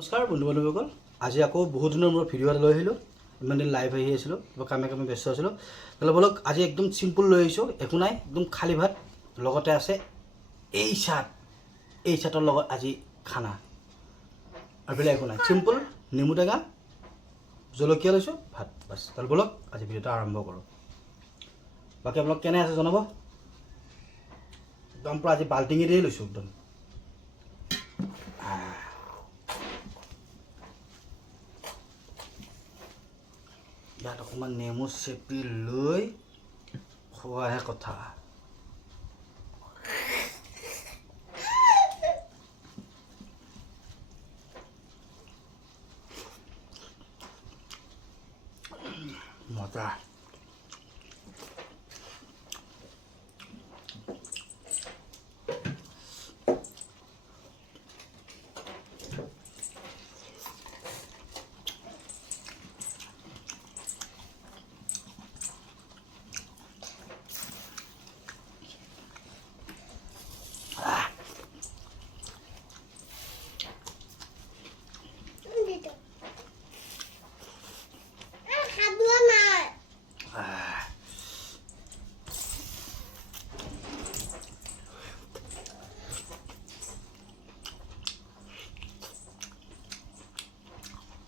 নমস্কাৰ বন্ধু বান্ধৱীসকল, আজি আকৌ বহুত দিনৰ মূৰত ভিডিঅ' এটা লৈ আহিলোঁ। ইমান দিন লাইভ আহি আছিলোঁ, কামে ব্যস্ত আছিলোঁ। তেতিয়াহ'লে ব'লক আজি একদম চিম্পুল লৈ আহিছোঁ, একো নাই, একদম খালী ভাত, লগতে আছে এই চাটৰ লগত আজি খানা আৰু বেলেগ একো নাই। চিম্পুল নেমু টেঙা জলকীয়া লৈছোঁ, ভাত বাছ। তাহলে ব'লক আজি ভিডিঅ'টো আৰম্ভ কৰোঁ। বাকী আপোনালোক কেনে আছে জনাব। একদম পূৰা আজি বাল্টিঙেদিয়ে লৈছোঁ একদম। ইয়াত অকণমান নেমু চেপি লৈ খোৱাহে কথা। মজা।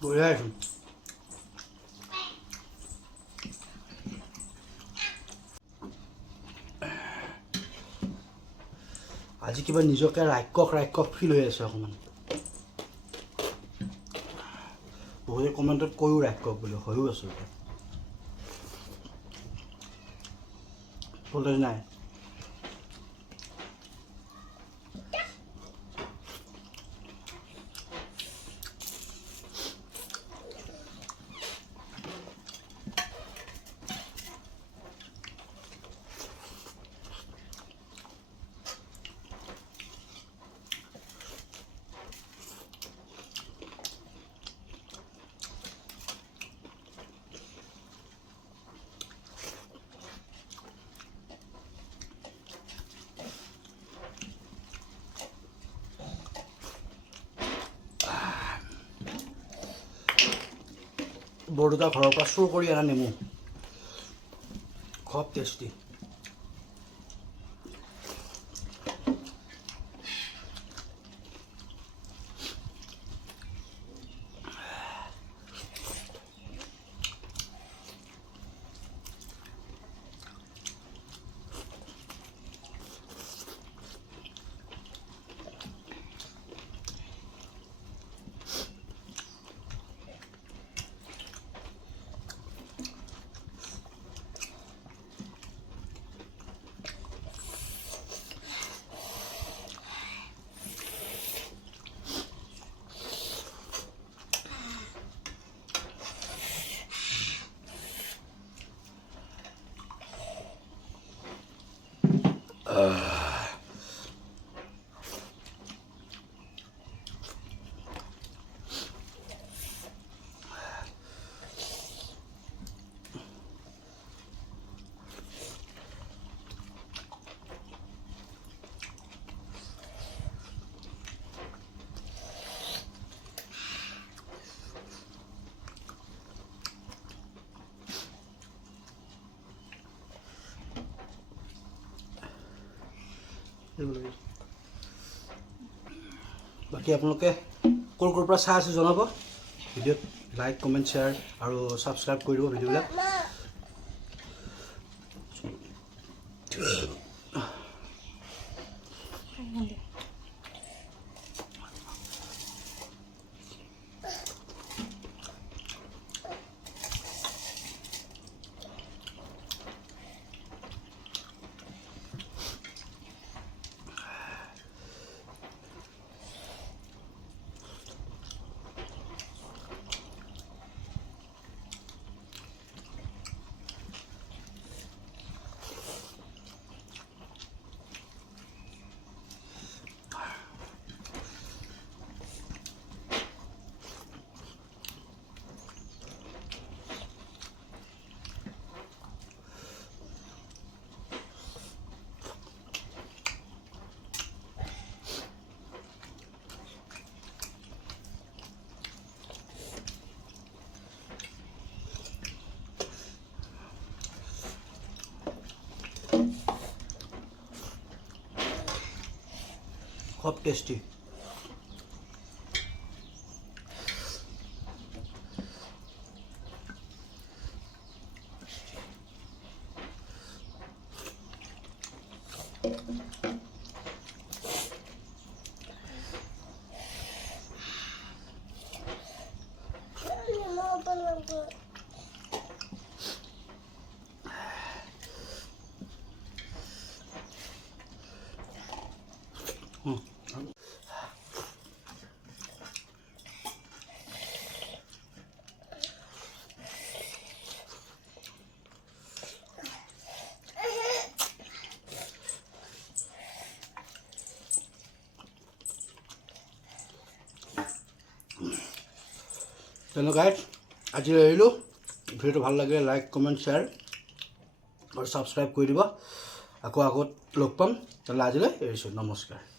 বঢ়িয়া হৈছে। আজি কিবা নিজকে ৰাক্ষস ফিল হৈ আছে অকণমান। বহুতে কমেণ্টত কৈও ৰাক্ষস বুলি, হয়ো আছোঁ ভোল্টেজ নাই। বৰদেউতা ঘৰৰ পৰা চুৰ কৰি অনা নেমু, খুব টেষ্টি। বাকী আপোনালোকে ক'ৰ পৰা চাই আছে জনাব। ভিডিঅ'ত লাইক কমেণ্ট শ্বেয়াৰ আৰু ছাবস্ক্ৰাইব কৰি দিব ভিডিঅ'বিলাক। খুব টেষ্টি। তেনে গাইজ আজি এৰিলোঁ। ভিডিঅ'টো ভাল লাগিলে লাইক কমেণ্ট শ্বেয়াৰ আৰু ছাবস্ক্ৰাইব কৰি দিব। আকৌ আগত লগ পাম। তেনে আজিলৈ এৰিছোঁ, নমস্কাৰ।